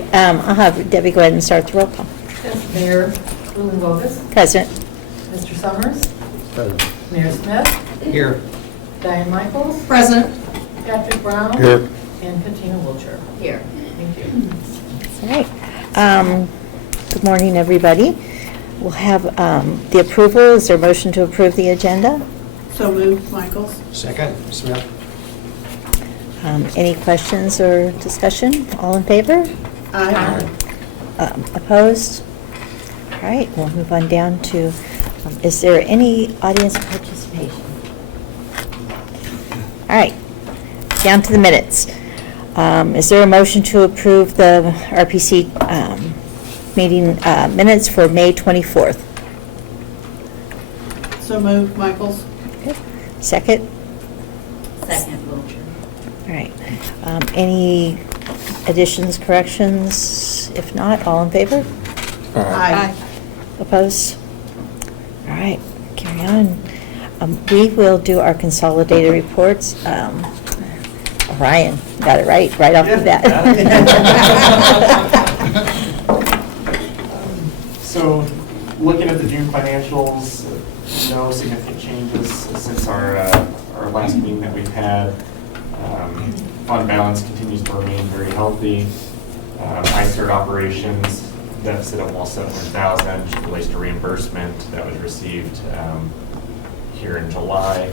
right, I'll have Debbie go ahead and start the roll call. Yes, Mayor Lewin-Bogus, Present. Mr. Summers, Mayor Smith, Here. Diane Michaels, Present. Patrick Brown. Here. And Katina Wilcher. Here. Thank you. All right. Good morning, everybody. We'll have the approval. Is there a motion to approve the agenda? So moved, Michaels. Second, Smith. Any questions or discussion? All in favor? Aye. Opposed? All right, we'll move on down to, is there any audience participation? All right, down to the minutes. Is there a motion to approve the RPC meeting minutes for May 24th? So moved, Michaels. Okay. Second? Second, Wilcher. All right. Any additions, corrections? If not, all in favor? Aye. Opposed? All right, carry on. We will do our consolidated reports. Ryan, got it right off the bat. So, looking at the June financials, no significant changes since our last meeting that we've had. Fund balance continues to remain very healthy. ICER operations deficit of almost $700,000, which relates to reimbursement that was received here in July.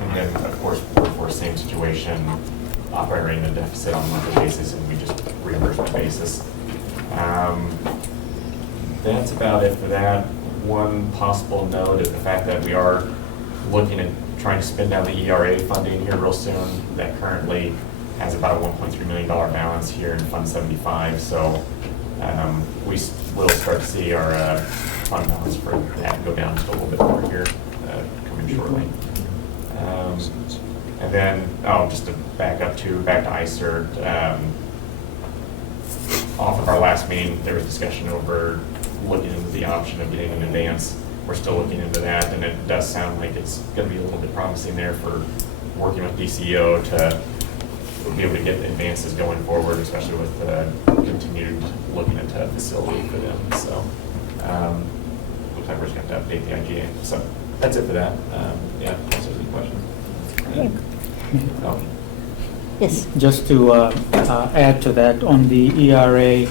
And then, of course, workforce, same situation, operating a deficit on a monthly basis, and we just reimbursement basis. That's about it for that. One possible note is the fact that we are looking at trying to spend down the ERA funding here real soon. That currently has about a $1.3 million balance here in Fund 75. So we will start to see our fund balance for that go down just a little bit more here coming shortly. And then, just to back to ICER, off of our last meeting, there was discussion over looking into the option of getting an advance. We're still looking into that, and it does sound like it's going to be a little bit promising there for working with DCO to be able to get the advances going forward, especially with continued looking into a facility for them. So, looks like we're just going to have to update the IGA. So that's it for that. Yeah, if there's any questions. Okay. Oh. Yes. Just to add to that, on the ERA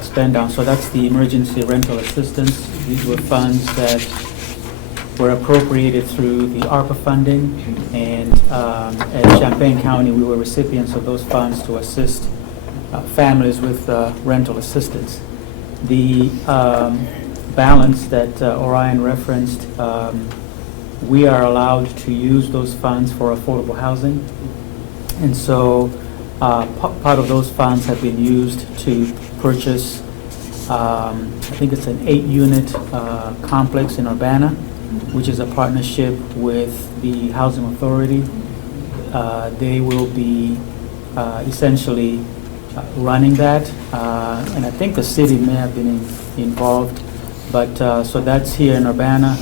spend down, so that's the emergency rental assistance. These were funds that were appropriated through the ARPA funding, and at Champaign County, we were recipients of those funds to assist families with rental assistance. The balance that Orion referenced, we are allowed to use those funds for affordable housing. And so part of those funds have been used to purchase, I think it's an 8-unit complex in Urbana, which is a partnership with the Housing Authority. They will be essentially running that, and I think the city may have been involved, but so that's here in Urbana.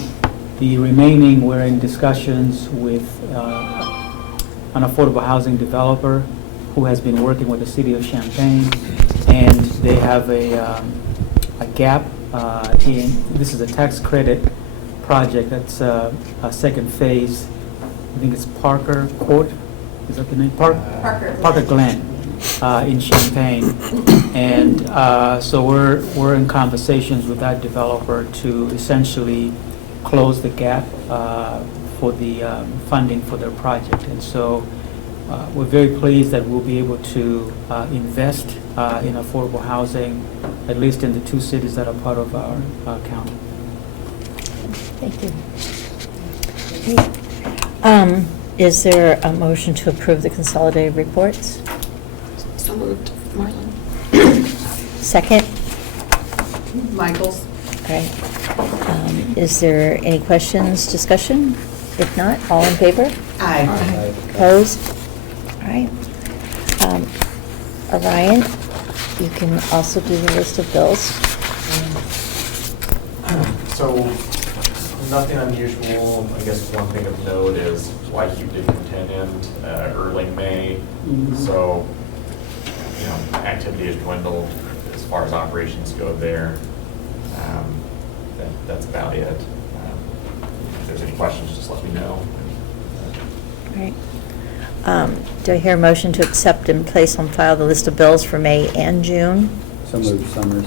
The remaining, we're in discussions with an affordable housing developer who has been working with the city of Champaign, and they have a gap this is a tax credit project that's a second phase. I think it's Parker Court, is that the name? Parker Glen in Champaign. And so we're in conversations with that developer to essentially close the gap for the funding for their project. And so we're very pleased that we'll be able to invest in affordable housing, at least in the 2 cities that are part of our county. Thank you. Is there a motion to approve the consolidated reports? So moved, Marlon. Second? Michaels. All right. Is there any questions, discussion? If not, all in favor? Aye. Opposed? All right. Orion, you can also do the list of bills. So Nothing unusual. I guess one thing of note is YQ did come to an end early May. So, you know, activity has dwindled as far as operations go there. That's about it. If there's any questions, just let me know. All right. Do I hear a motion to accept and place on file the list of bills for May and June? So moved, Summers.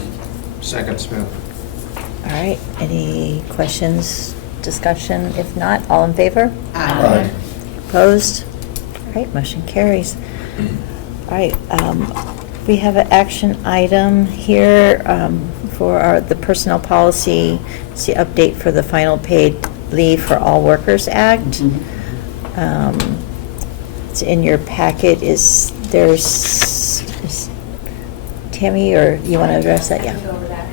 Second, Smith. All right, any questions, discussion? If not, all in favor? Aye. Opposed? All right, motion carries. All right, we have an action item here for the personnel policy. It's the update for the final paid leave for all workers act. It's in your packet. Is Tammy, or you want to address that? I Yeah. can go over that.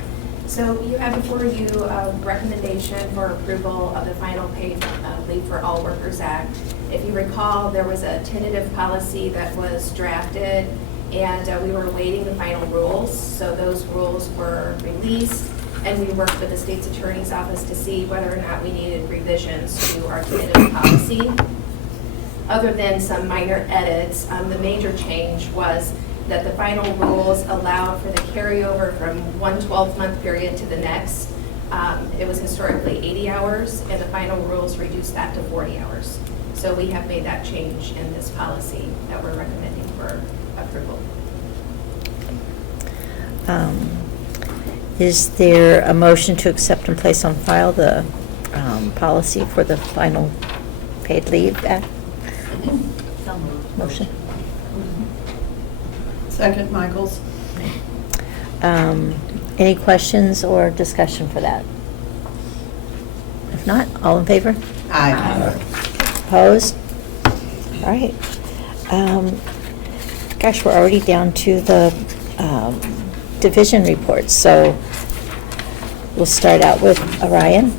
So you have before you a recommendation for approval of the final paid leave for all workers act. If you recall, there was a tentative policy that was drafted, and we were awaiting the final rules. So those rules were released, and we worked with the state's attorney's office to see whether or not we needed revisions to our tentative policy. Other than some minor edits, the major change was that the final rules allowed for the carryover from one 12-month period to the next. It was historically 80 hours, and the final rules reduced that to 40 hours. So we have made that change in this policy that we're recommending for approval. Is there a motion to accept and place on file the policy for the final paid leave act? Motion? Second, Michaels. Any questions or discussion for that? If not, all in favor? Aye. Opposed? All right. Gosh, we're already down to the division reports, so we'll start out with Orion.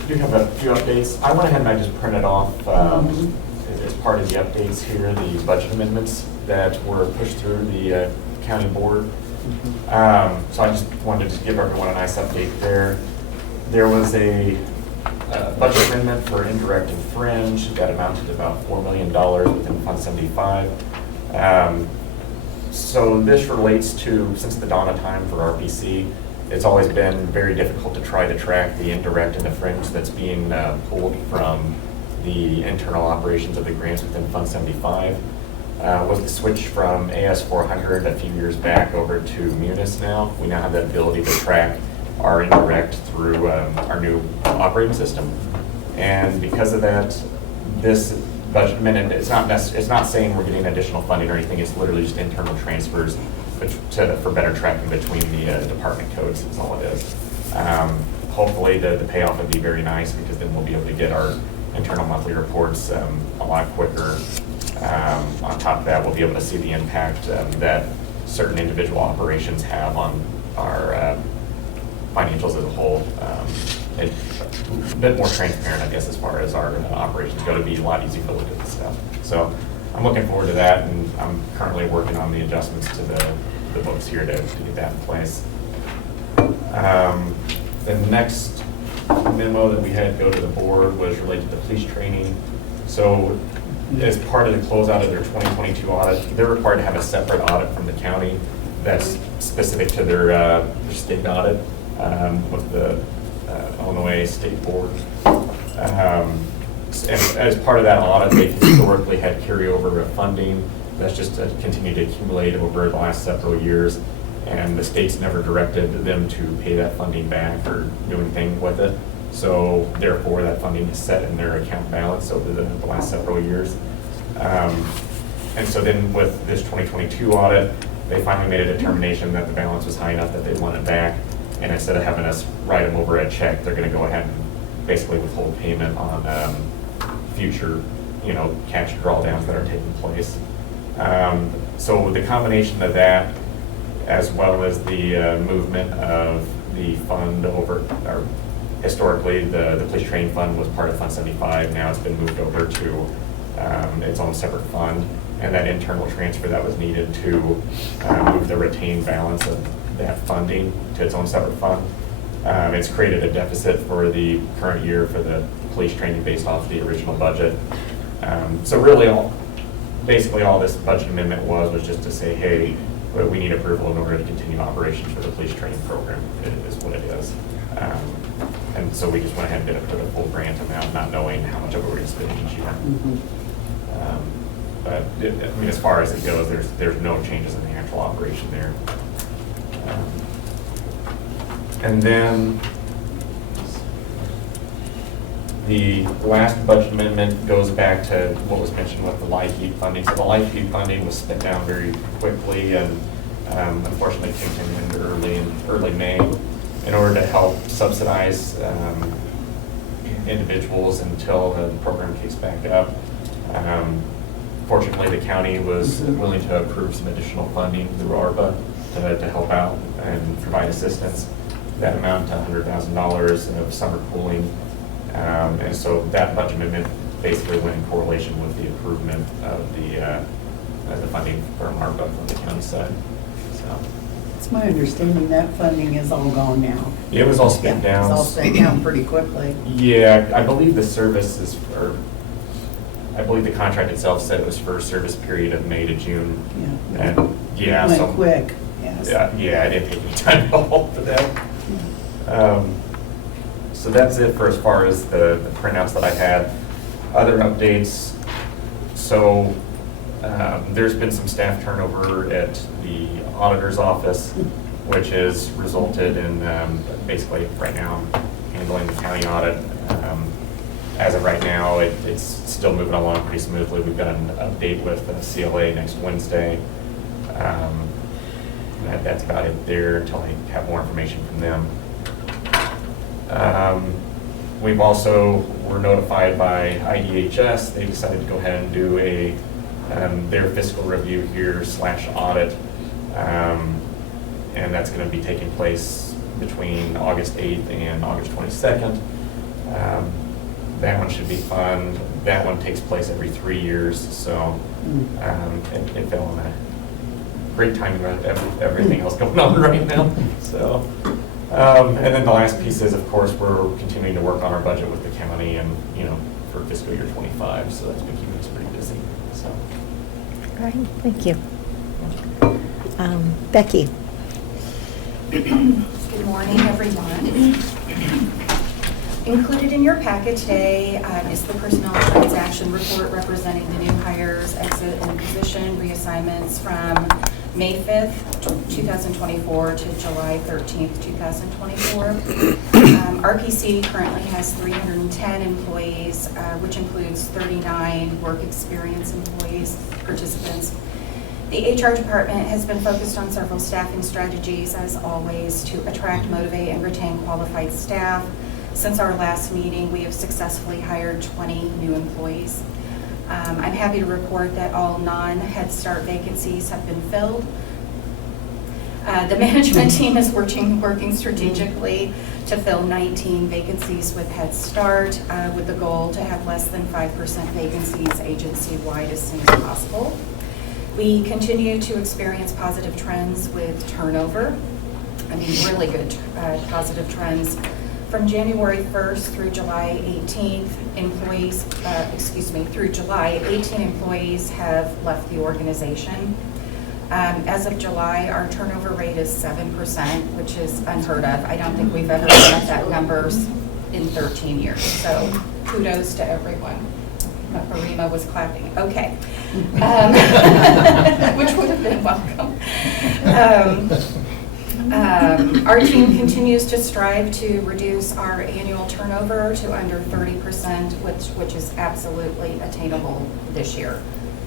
I do have a few updates. I went ahead and I just printed off, as part of the updates here, the budget amendments that were pushed through the county board. So I just wanted to give everyone a nice update there. There was a budget amendment for indirect and fringe that amounted to about $4 million within Fund 75. So this relates to, since the dawn of time for RPC, it's always been very difficult to try to track the indirect and the fringe that's being pulled from the internal operations of the grants within Fund 75. Was the switch from AS 400 a few years back over to Munis now. We now have the ability to track our indirect through our new operating system. And because of that, this budget amendment, it's not saying we're getting additional funding or anything, it's literally just internal transfers for better tracking between the department codes is all it is. Hopefully the payoff would be very nice, because then we'll be able to get our internal monthly reports a lot quicker. On top of that, we'll be able to see the impact that certain individual operations have on our financials as a whole. It's a bit more transparent, I guess, as far as our operations go, to be a lot easier to look at this stuff. So I'm looking forward to that, and I'm currently working on the adjustments to the books here to get that in place. The next memo that we had go to the board was related to police training. So as part of the closeout of their 2022 audit, they're required to have a separate audit from the county that's specific to their state audit with the Illinois State Board. And as part of that audit, they've historically had carryover of funding that's just continued to accumulate over the last several years, and the state's never directed them to pay that funding back or do anything with it. So therefore, that funding is set in their account balance over the last several years. And so then with this 2022 audit, they finally made a determination that the balance was high enough that they want it back. And instead of having us write them over a check, they're going to go ahead and basically withhold payment on future, cash drawdowns that are taking place. So the combination of that, as well as the movement of the fund over, or historically the police training fund was part of Fund 75. Now it's been moved over to its own separate fund, and that internal transfer that was needed to move the retained balance of that funding to its own separate fund It's created a deficit for the current year for the police training based off the original budget. So really, basically all this budget amendment was just to say, hey, we need approval in order to continue operations for the police training program, is what it is. And so we just went ahead and put a full grant amount, not knowing how much of it we're going to spend each year. But I mean, as far as it goes, there's no changes in the actual operation there. And then the last budget amendment goes back to what was mentioned with the light heat funding. So the light heat funding was spent down very quickly and unfortunately came to an end early May in order to help subsidize individuals until the program kicks back up. Fortunately, the county was willing to approve some additional funding through ARPA to help out and provide assistance. That amounted to $100,000 of summer cooling. And so that budget amendment basically went in correlation with the improvement of the funding from ARPA from the county side. So It's my understanding that funding is all gone now. it was all spent Yeah, down. it's all spent down pretty quickly. Yeah, I believe the service is for, I believe the contract itself said it was for a service period of May to June. Yeah. And yeah, Went so. quick, yes. Yeah, I didn't take any time at all for that. So that's it for as far as the printouts that I had. Other updates, so there's been some staff turnover at the auditor's office, which has resulted in basically right now I'm handling the county audit. As of right now, it's still moving along pretty smoothly. We've got an update with CLA next Wednesday. That's about it there until I have more information from them. We've also were notified by IDHS. They decided to go ahead and do their fiscal review here / audit. And that's going to be taking place between August 8th and August 22nd. That one should be fun. That one takes place every 3 years, so it fell on a great timing with everything else going on right now. So, and then the last piece is, of course, we're continuing to work on our budget with the county and, for fiscal year 25, so that's been keeping us pretty busy, so. All right, thank you. Becky? Good morning, everyone. Included in your packet today is the personnel transaction report representing the new hires, exit, and position reassignments from May 5th, 2024 to July 13th, 2024. RPC currently has 310 employees, which includes 39 work experience employees, participants. The HR department has been focused on several staffing strategies, as always, to attract, motivate, and retain qualified staff. Since our last meeting, we have successfully hired 20 new employees. I'm happy to report that all non-Head Start vacancies have been filled. The management team is working strategically to fill 19 vacancies with Head Start, with the goal to have less than 5% vacancies agency-wide as soon as possible. We continue to experience positive trends with turnover. Really good positive trends. From January 1st through July 18th, through July, 18 employees have left the organization. As of July, our turnover rate is 7%, which is unheard of. I don't think we've ever been at that numbers in 13 years. So kudos to everyone. Marima was clapping. Okay. Which would have been welcome. Our team continues to strive to reduce our annual turnover to under 30%, which is absolutely attainable this year.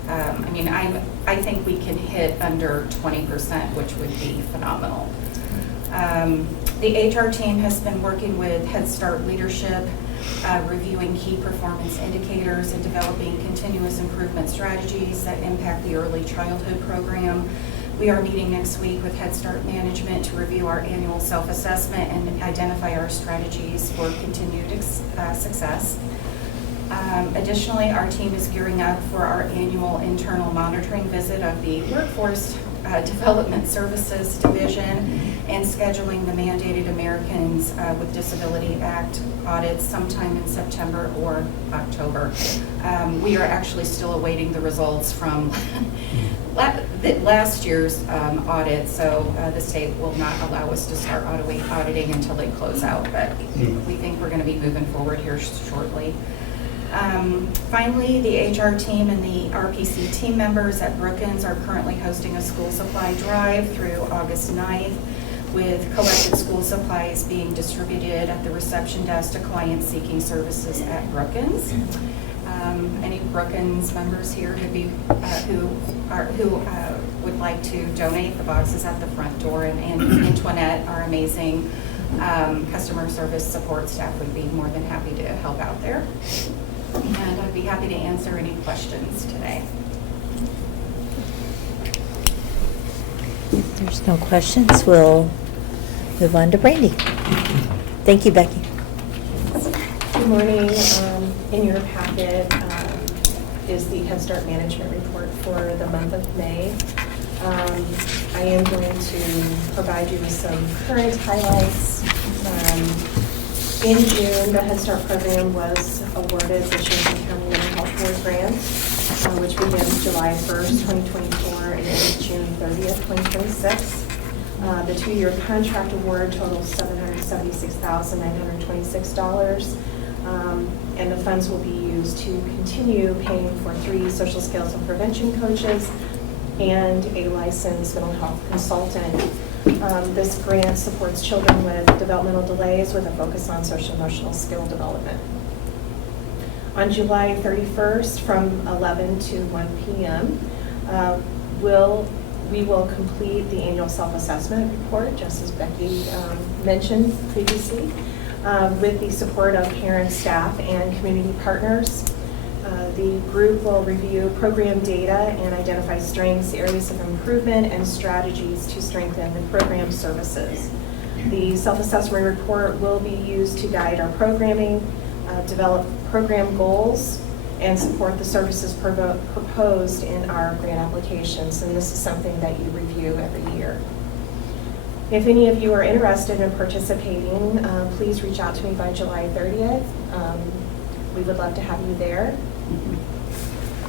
I think we can hit under 20%, which would be phenomenal. The HR team has been working with Head Start leadership, reviewing key performance indicators and developing continuous improvement strategies that impact the early childhood program. We are meeting next week with Head Start management to review our annual self-assessment and identify our strategies for continued success. Additionally, our team is gearing up for our annual internal monitoring visit of the workforce Development Services Division and scheduling the mandated Americans with Disability Act audits sometime in September or October. We are actually still awaiting the results from last year's audit, so the state will not allow us to start auditing until they close out, but we think we're going to be moving forward here shortly. Finally, the HR team and the RPC team members at Brookins are currently hosting a school supply drive through August 9th, with collected school supplies being distributed at the reception desk to clients seeking services at Brookins. Any Brookins members here who would like to donate, the boxes at the front door, and Antoinette, our amazing customer service support staff, would be more than happy to help out there. And I'd be happy to answer any questions today. If there's no questions, we'll move on to Brandy. Thank you, Becky. Good morning. In your packet is the Head Start Management Report for the month of May. I am going to provide you with some current highlights. In June, the Head Start program was awarded the Champaign County Mental Health Board grant, which begins July 1st, 2024 and ends June 30th, 2026. The 2-year contract award totals $776,926, and the funds will be used to continue paying for 3 social skills and prevention coaches and a licensed mental health consultant. This grant supports children with developmental delays with a focus on social emotional skill development. On July 31st from 11 to 1 p.m., we will complete the annual self-assessment report, just as Becky mentioned previously, with the support of parents, staff, and community partners. The group will review program data and identify strengths, areas of improvement, and strategies to strengthen the program services. The self-assessment report will be used to guide our programming, develop program goals, and support the services proposed in our grant applications. And this is something that you review every year. If any of you are interested in participating, please reach out to me by July 30th. We would love to have you there.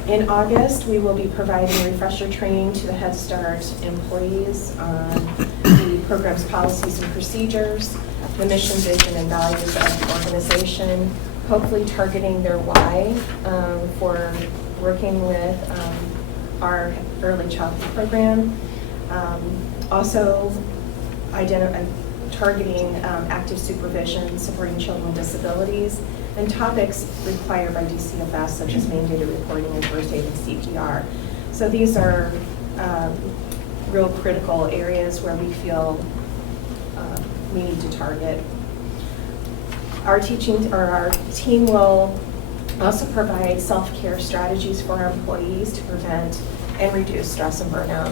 In August, we will be providing refresher training to the Head Start employees on the program's policies and procedures, the mission, vision, and values of the organization, hopefully targeting their why for working with our early childhood program. Also, targeting active supervision, supporting children with disabilities, and topics required by DCFS, such as mandated reporting and first aid and CPR. So these are real critical areas where we feel we need to target. Our team will also provide self-care strategies for our employees to prevent and reduce stress and burnout.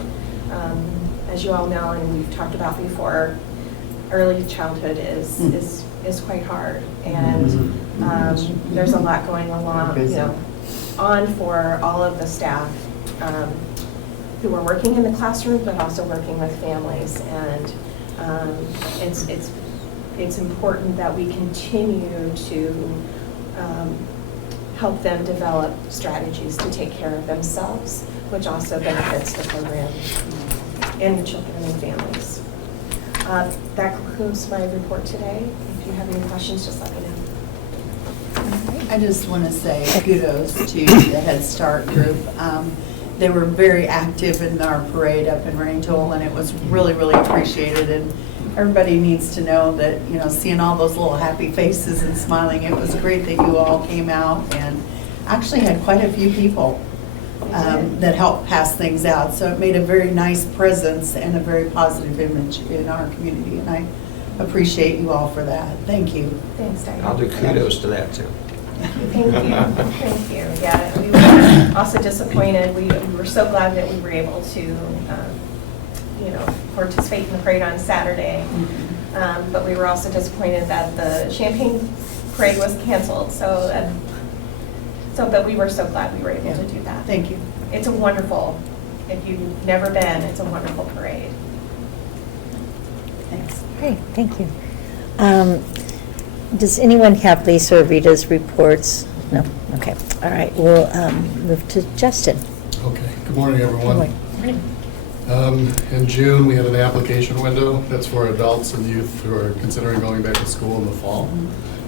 As you all know, and we've talked about before, early childhood is quite hard, and there's a lot going on for all of the staff who are working in the classroom, but also working with families. And it's important that we continue to help them develop strategies to take care of themselves, which also benefits the program and the children and families. That concludes my report today. If you have any questions, just let me know. I just want to say kudos to the Head Start group. They were very active in our parade up in Rangel, and it was really, really appreciated. And everybody needs to know that, seeing all those little happy faces and smiling, it was great that you all came out and actually had quite a few people that helped pass things out. So it made a very nice presence and a very positive image in our community. And I appreciate you all for that. Thank you. Thanks, Diane. I'll do kudos to that, too. Thank you. Thank you. Yeah, we were also disappointed. We were so glad that we were able to, participate in the parade on Saturday. But we were also disappointed that the Champaign parade was canceled. But we were so glad we were able to do that. Thank you. It's a wonderful If you've never been, it's a wonderful parade. Thanks. Great, thank you. Does anyone have Lisa or Rita's reports? No? Okay, all right, we'll move to Justin. Okay, good morning, everyone. Good In June, we had an application window that's for adults and youth who are considering going back to school in the fall.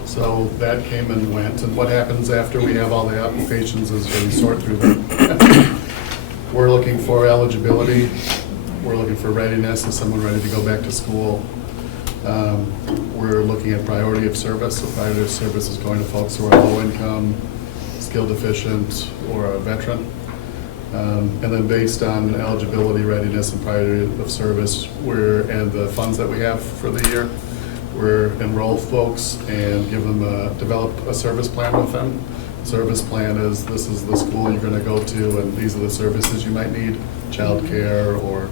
So that came and went, and what happens after we have all the applications is we sort through them. We're looking for eligibility, we're looking for readiness, is someone ready to go back to school? We're looking at priority of service, so priority of service is going to folks who are low income, skill deficient, or a veteran. And then based on eligibility, readiness, and priority of service, and the funds that we have for the year, we're enroll folks and give them develop a service plan with them. Service plan is, this is the school you're going to go to, and these are the services you might need, childcare or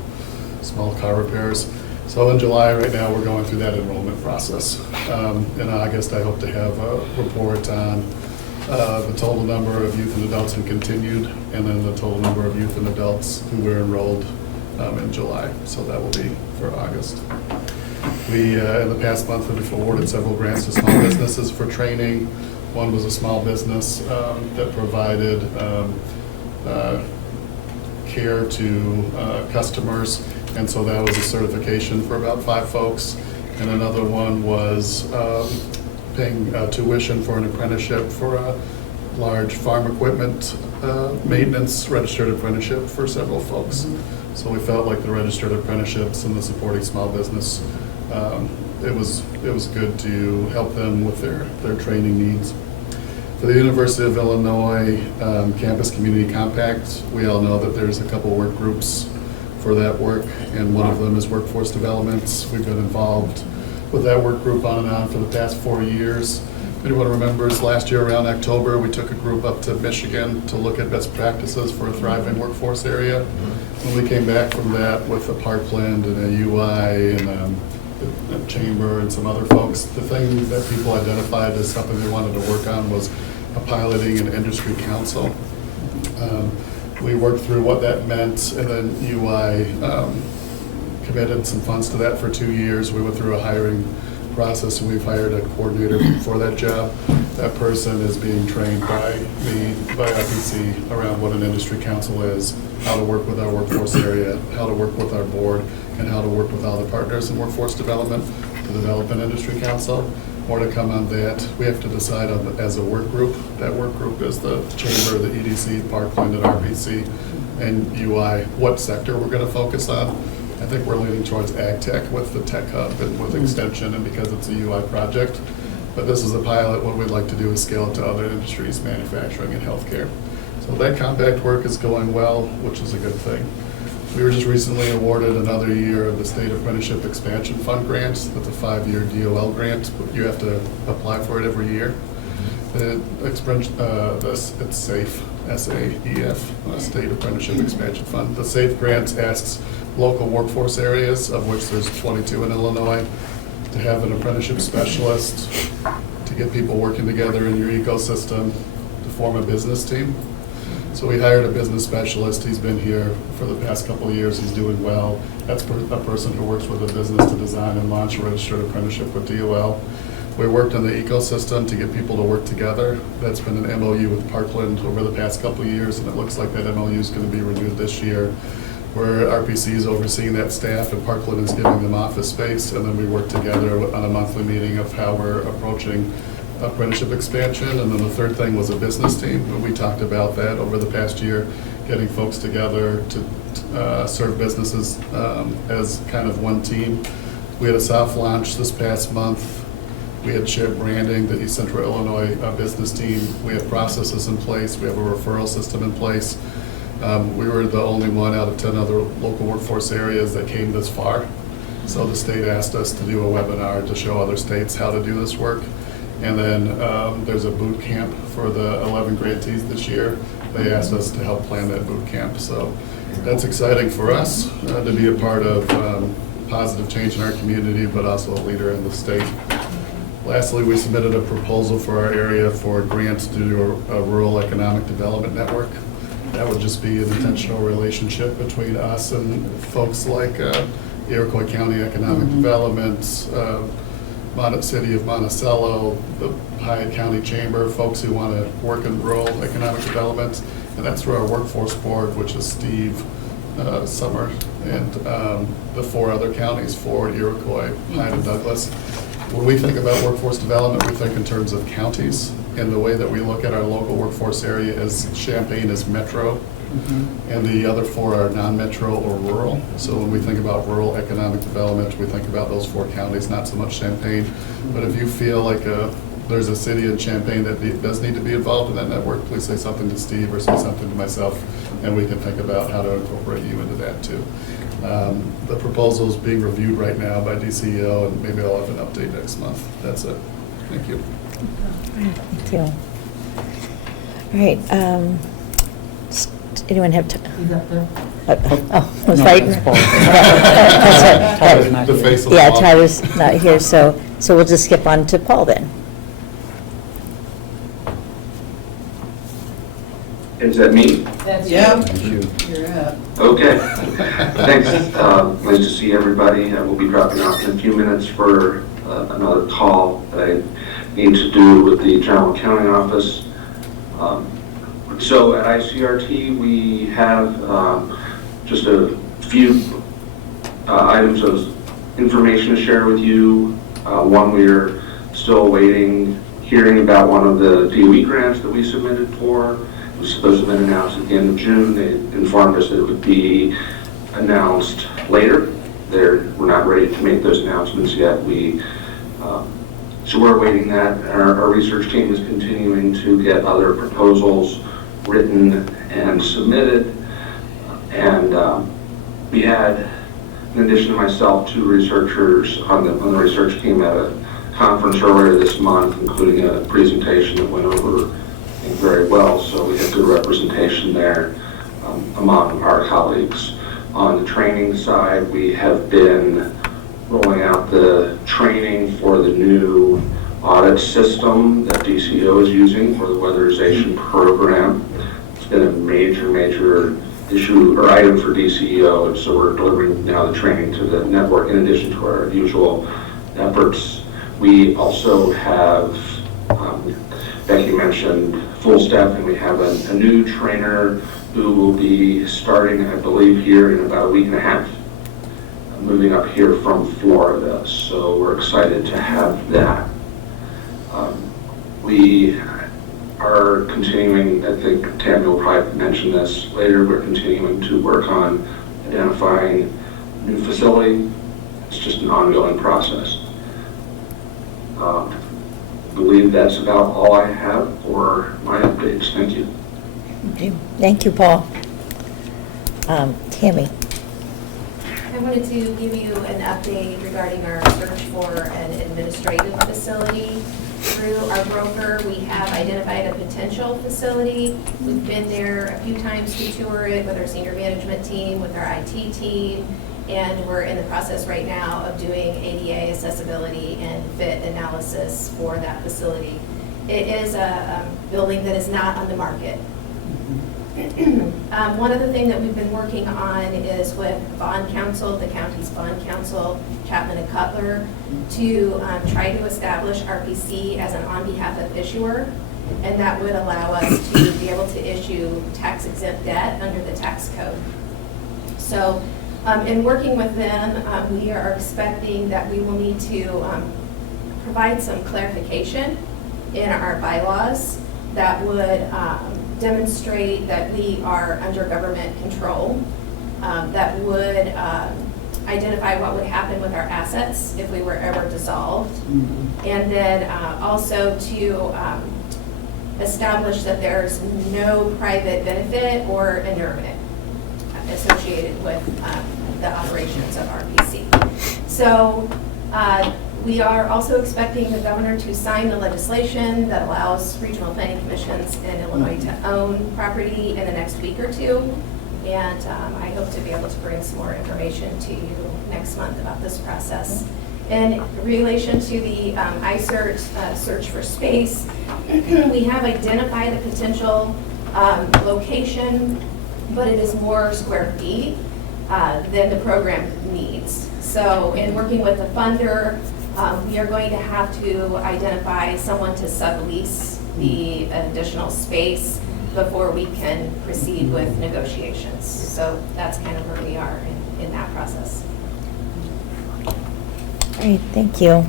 small car repairs. So in July, right now, we're going through that enrollment process. In August, I hope to have a report on the total number of youth and adults who continued, and then the total number of youth and adults who were enrolled in July. So that will be for August. We, in the past month, have awarded several grants to small businesses for training. One was a small business that provided care to customers, and so that was a certification for about 5 folks. And another one was paying tuition for an apprenticeship for a large farm equipment maintenance registered apprenticeship for several folks. So we felt like the registered apprenticeships and the supporting small business, it was good to help them with their training needs. For the University of Illinois Campus Community Compact, we all know that there's a couple work groups for that work, and one of them is workforce development. We've been involved with that work group on and on for the past 4 years. If anyone remembers, last year around October, we took a group up to Michigan to look at best practices for a thriving workforce area. When we came back from that with a Parkland and a UI and a Chamber and some other folks, the thing that people identified as something they wanted to work on was a piloting an industry council. We worked through what that meant, and then UI committed some funds to that for 2 years. We went through a hiring process, and we've hired a coordinator for that job. That person is being trained by me, by IPC, around what an industry council is, how to work with our workforce area, how to work with our board, and how to work with all the partners in workforce development to develop an industry council. More to come on that. We have to decide on, as a work group. That work group is the Chamber, the EDC, Parkland, and RPC, and UI, what sector we're going to focus on. I think we're leaning towards ag tech with the tech hub and with extension, and because it's a UI project. But this is a pilot. What we'd like to do is scale it to other industries, manufacturing and healthcare. So that compact work is going well, which is a good thing. We were just recently awarded another year of the State Apprenticeship Expansion Fund grant. That's a 5-year DOL grant, but you have to apply for it every year. It's SAFE, S-A-E-F, State Apprenticeship Expansion Fund. The SAFE grant asks local workforce areas, of which there's 22 in Illinois, to have an apprenticeship specialist, to get people working together in your ecosystem, to form a business team. So we hired a business specialist. He's been here for the past couple of years. He's doing well. That's a person who works with a business to design and launch a registered apprenticeship with DOL. We worked on the ecosystem to get people to work together. That's been an MOU with Parkland over the past couple of years, and it looks like that MOU is going to be renewed this year, where RPC is overseeing that staff and Parkland is giving them office space, and then we work together on a monthly meeting of how we're approaching apprenticeship expansion. And then the third thing was a business team. We talked about that over the past year, getting folks together to serve businesses as kind of one team. We had a soft launch this past month. We had shared branding, the East Central Illinois business team. We have processes in place. We have a referral system in place. We were the only one out of 10 other local workforce areas that came this far. So the state asked us to do a webinar to show other states how to do this work. And then there's a boot camp for the 11 grantees this year. They asked us to help plan that boot camp. So that's exciting for us to be a part of positive change in our community, but also a leader in the state. Lastly, we submitted a proposal for our area for a grant to do a rural economic development network. that would just be an intentional relationship between us and folks like Iroquois County Economic Development, City of Monticello, the Hyatt County Chamber, folks who want to work in rural economic development. And that's through our workforce board, which is Steve, Summer, and the 4 other counties, Ford, Iroquois, Hyde, and Douglas. When we think about workforce development, we think in terms of counties. And the way that we look at our local workforce area is Champaign is metro, and the other 4 are non-metro or rural. So when we think about rural economic development, we think about those 4 counties, not so much Champaign. But if you feel like there's a city in Champaign that does need to be involved in that network, please say something to Steve or say something to myself, and we can think about how to incorporate you into that too. The proposal is being reviewed right now by DCEO, and maybe I'll have an update next month. That's it. Thank you. Thank you. All right. Anyone have time? Oh, was No, right. that's Paul. That's Tyler's right. not The here. face of Yeah, law. Tyler's not here, so we'll just skip on to Paul then. Is that me? That's Yep, you. you're up. Okay. Thanks. Nice to see everybody. We'll be dropping off in a few minutes for another call that I need to do with the General Accounting Office. So at ICRT, we have just a few items of information to share with you. One, we're still awaiting hearing about one of the DOE grants that we submitted for. It was supposed to have been announced at the end of June. They informed us that it would be announced later. We're not ready to make those announcements yet. So we're awaiting that. Our research team is continuing to get other proposals written and submitted. And we had, in addition to myself, 2 researchers on the research team at a conference earlier this month, including a presentation that went over very well. So we had good representation there among our colleagues. On the training side, we have been rolling out the training for the new audit system that DCO is using for the weatherization program. It's been a major issue or item for DCEO, and so we're delivering now the training to the network in addition to our usual efforts. We also have, Becky mentioned full staffing. We have a new trainer who will be starting, I believe, here in about a week and a half, moving up here from Florida. So we're excited to have that. We are continuing, I think Tammy will probably mention this later, we're continuing to work on identifying a new facility. It's just an ongoing process. I believe that's about all I have for my updates. Thank you. Okay. Thank you, Paul. Tammy. I wanted to give you an update regarding our search for an administrative facility. Through our broker, we have identified a potential facility. We've been there a few times to tour it with our senior management team, with our IT team, and we're in the process right now of doing ADA accessibility and fit analysis for that facility. It is a building that is not on the market. One other thing that we've been working on is with bond counsel, the county's bond counsel, Chapman and Cutler, to try to establish RPC as an on behalf of issuer, and that would allow us to be able to issue tax exempt debt under the tax code. So in working with them, we are expecting that we will need to provide some clarification in our bylaws that would demonstrate that we are under government control, that would identify what would happen with our assets if we were ever dissolved, and then also to establish that there's no private benefit or inurement associated with the operations of RPC. So we are also expecting the governor to sign the legislation that allows regional planning commissions in Illinois to own property in the next week or two. And I hope to be able to bring some more information to you next month about this process. In relation to the ICERT search for space, we have identified a potential location but it is more square feet than the program needs. So in working with the funder, we are going to have to identify someone to sublease the additional space before we can proceed with negotiations. So that's kind of where we are in that process. All right, thank you.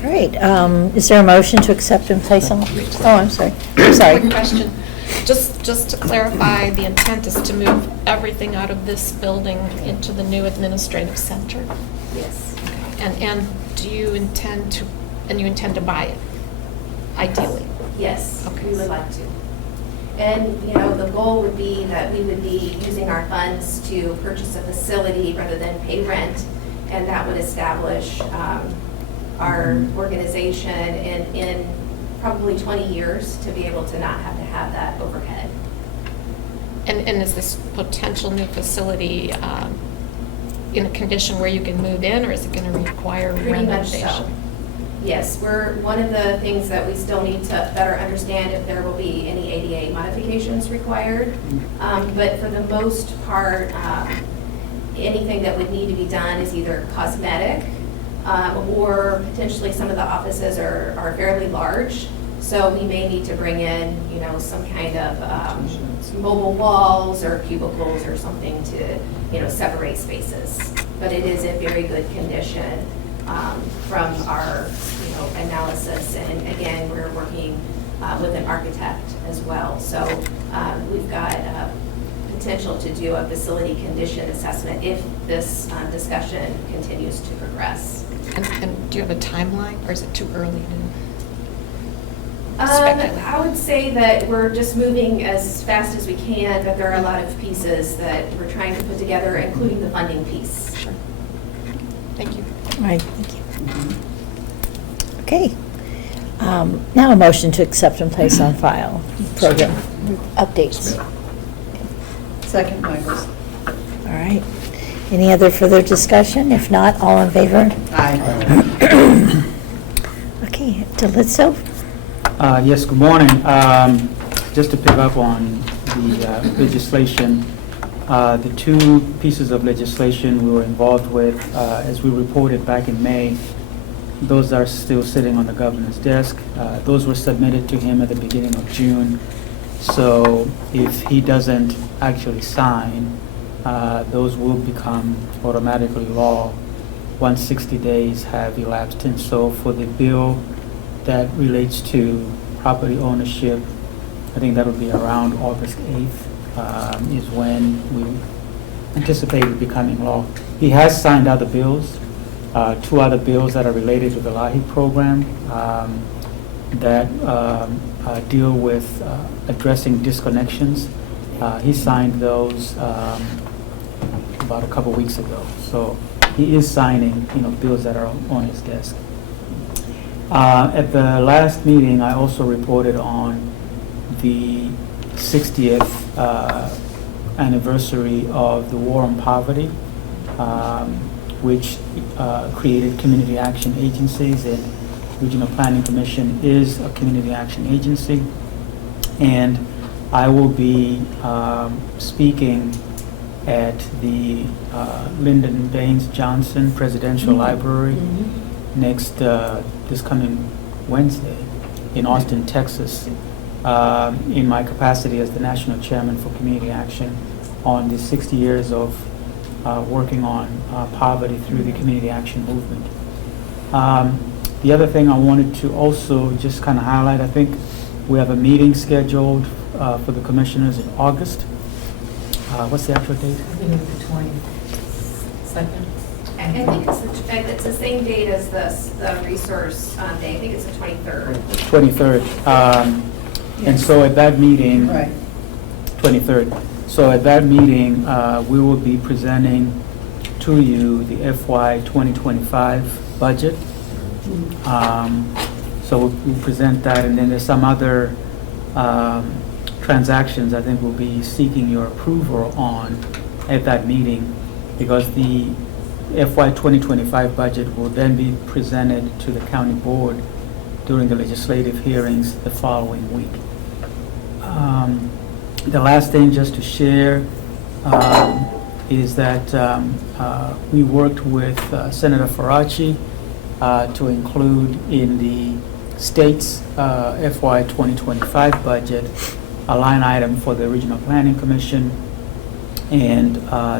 All right, is there a motion to accept and place on? Oh, I'm sorry. I'm sorry. Quick question. Just to clarify, the intent is to move everything out of this building into the new administrative center? Yes. And do you intend to buy it, ideally? Yes, Okay. we would like to. And, you know, the goal would be that we would be using our funds to purchase a facility rather than pay rent, and that would establish our organization in probably 20 years to be able to not have to have that overhead. And is this potential new facility in a condition where you can move in, or is it going to require Pretty much so. renovation? Yes, one of the things that we still need to better understand if there will be any ADA modifications required. But for the most part, anything that would need to be done is either cosmetic or potentially some of the offices are fairly large. So we may need to bring in, you know, some kind of mobile walls or cubicles or something to, you know, separate spaces. But it is in very good condition from our, you know, analysis. And again, we're working with an architect as well. So we've got potential to do a facility condition assessment if this discussion continues to progress. And do you have a timeline, or is it too early to speculate? I would say that we're just moving as fast as we can, but there are a lot of pieces that we're trying to put together, including the funding piece. Sure. Thank you. All right, thank you. Okay. Now a motion to accept and place on file program updates. Second, Michaels. All right. Any other further discussion? If not, all in favor? Aye. Okay, Delizzo? Yes, good morning. Just to pick up on the legislation, the two pieces of legislation we were involved with, as we reported back in May, those are still sitting on the governor's desk. Those were submitted to him at the beginning of June. So if he doesn't actually sign, those will become automatically law once 60 days have elapsed. And so for the bill that relates to property ownership, I think that will be around August 8th is when we anticipate it becoming law. He has signed other bills, two other bills that are related to the LAHI program that deal with addressing disconnections. He signed those about a couple weeks ago. So he is signing, you know, bills that are on his desk. At the last meeting, I also reported on the 60th anniversary of the War on Poverty, which created community action agencies, and Regional Planning Commission is a community action agency. And I will be speaking at the Lyndon Baines Johnson Presidential Library next this coming Wednesday in Austin, Texas, in my capacity as the national chairman for community action on the 60 years of working on poverty through the community action movement. The other thing I wanted to also just kind of highlight, I think we have a meeting scheduled for the commissioners in August. What's the actual date? I think it's the 22nd. I think it's the same date as the resource day. I think it's the 23rd. 23rd. And so at that meeting, Right. 23rd. So at that meeting, we will be presenting to you the FY 2025 budget. So we'll present that, and then there's some other transactions I think we'll be seeking your approval on at that meeting, because the FY 2025 budget will then be presented to the county board during the legislative hearings the following week. The last thing just to share is that we worked with Senator Faraci to include in the state's FY 2025 budget a line item for the Regional Planning Commission, and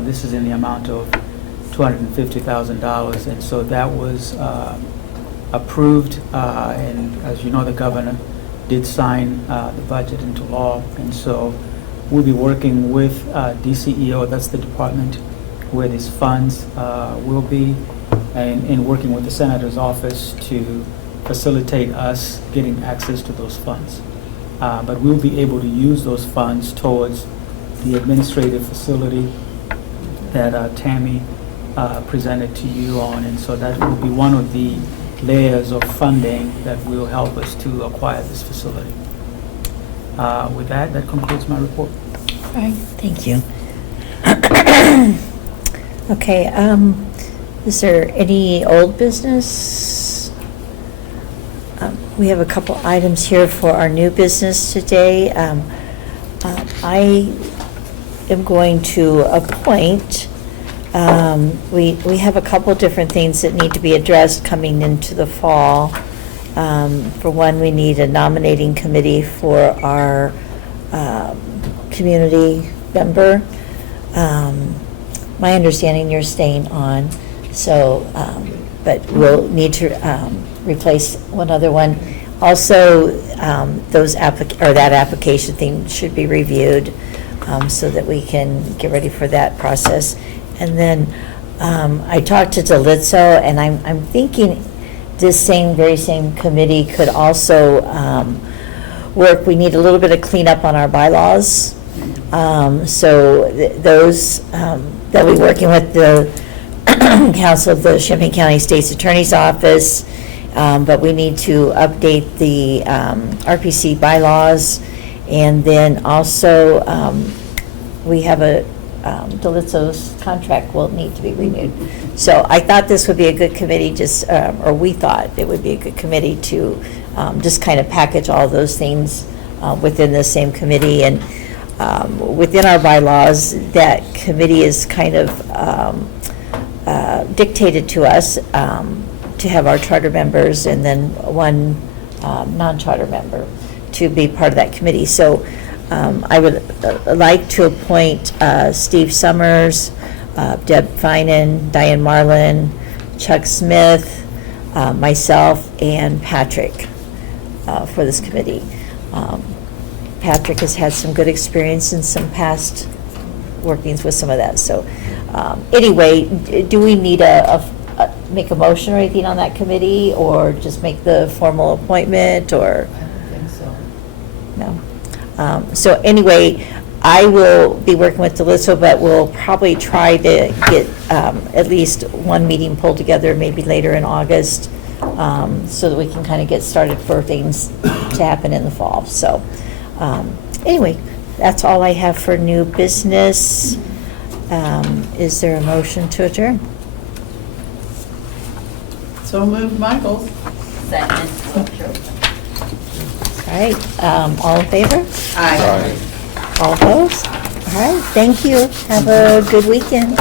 this is in the amount of $250,000, and so that was approved, and as you know, the governor did sign the budget into law, and so we'll be working with DCEO, that's the department where these funds will be, and working with the Senator's office to facilitate us getting access to those funds. But we'll be able to use those funds towards the administrative facility that Tammy presented to you on, and so that will be one of the layers of funding that will help us to acquire this facility. With that concludes my report. All right, thank you. Okay, is there any old business? We have a couple items here for our new business today. I am going to appoint, we have a couple different things that need to be addressed coming into the fall. For one, we need a nominating committee for our community member. My understanding, you're staying on, so, but we'll need to replace one other one. Also, that application thing should be reviewed so that we can get ready for that process. And then I talked to Delizzo, and I'm thinking this very same committee could also work. We need a little bit of cleanup on our bylaws. So those, they'll be working with the Council of the Champaign County State's Attorney's Office, but we need to update the RPC bylaws, and then also we have Delizzo's contract will need to be renewed. So I thought this would be a good committee, or we thought it would be a good committee to just kind of package all those things within the same committee. And within our bylaws, that committee is kind of dictated to us to have our charter members and then one non-charter member to be part of that committee. So I would like to appoint Steve Summers, Deb Finan, Diane Marlin, Chuck Smith, myself, and Patrick for this committee. Patrick has had some good experience in some past workings with some of that. So anyway, do we need make a motion or anything on that committee, or just make the formal appointment, or? I don't think so. No. So anyway, I will be working with Delizzo, but we'll probably try to get at least one meeting pulled together, maybe later in August, so that we can kind of get started for things to happen in the fall. So anyway, that's all I have for new business. Is there a motion to adjourn? So moved, Michaels. Second. All right, all in favor? Aye. All opposed? All right, thank you. Have a good weekend.